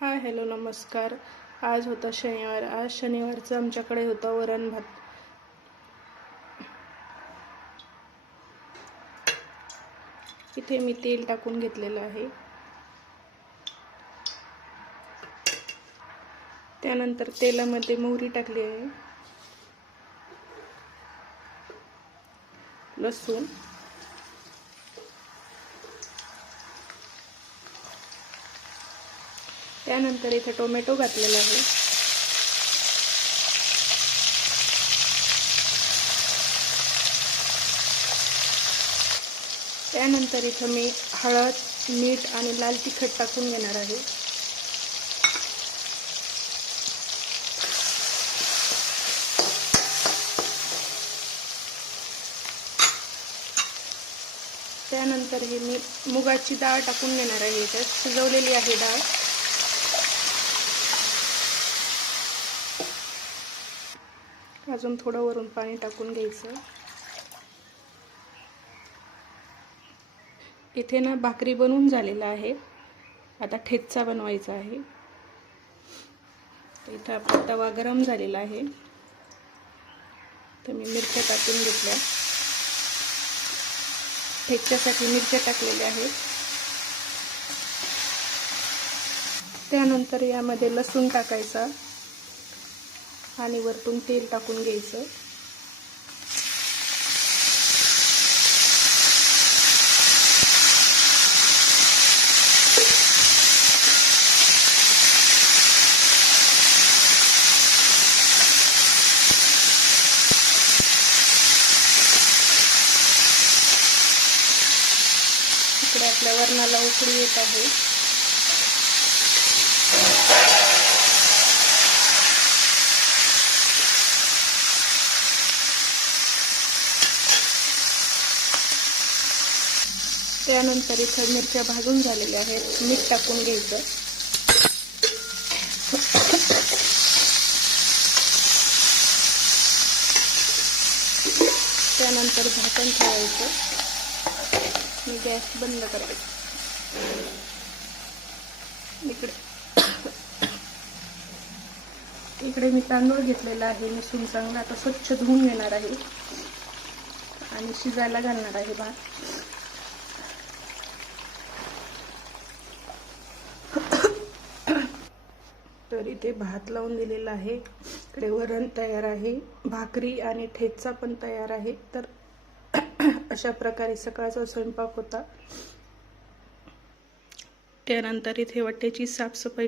Hi hello नमस्कार. आज होता शनिवार. आज शनिवारचं आमच्याकडे होतं वरण भात. इथे मी तेल टाकून घेतलेलं आहे. त्यानंतर तेलामध्ये मोहरी टाकली आहे, लसूण, त्यानंतर इथे टोमॅटो घातलेला आहे. त्यानंतर इथं मी हळद, मीठ आणि लाल तिखट टाकून घेणार आहे. त्यानंतर हे मी मुगाची डाळ टाकून घेणार आहे. याच्यात शिजवलेली आहे डाळ. अजून थोडं वरून पाणी टाकून घ्यायचं. इथे ना भाकरी बनवून झालेला आहे. आता ठेचा बनवायचा आहे. इथं आपला तवा गरम झालेला आहे. तर मी मिरच्या टाकून घेतल्या. ठेच्यासाठी मिरच्या टाकलेल्या आहेत. त्यानंतर यामध्ये लसूण टाकायचा आणि वरतून तेल टाकून घ्यायचं. इकडे आपल्या वरणाला उकळी येत आहे. त्यानंतर इथं मिरच्या भाजून झालेल्या आहेत. मीठ टाकून घ्यायचं. त्यानंतर झाकण ठेवायचं. मी गॅस बंद करायचा. इकडे मी तांदूळ घेतलेला आहे. निसून चांगला आता स्वच्छ धुवून घेणार आहे आणि शिजायला घालणार आहे भात. तर इथे भात लावून दिलेला आहे. इकडे वरण तयार आहे. भाकरी आणि ठेचा पण तयार आहे. तर अशा प्रकारे सकाळचा स्वयंपाक होता. त्यानंतर इथे वाटेची साफसफाई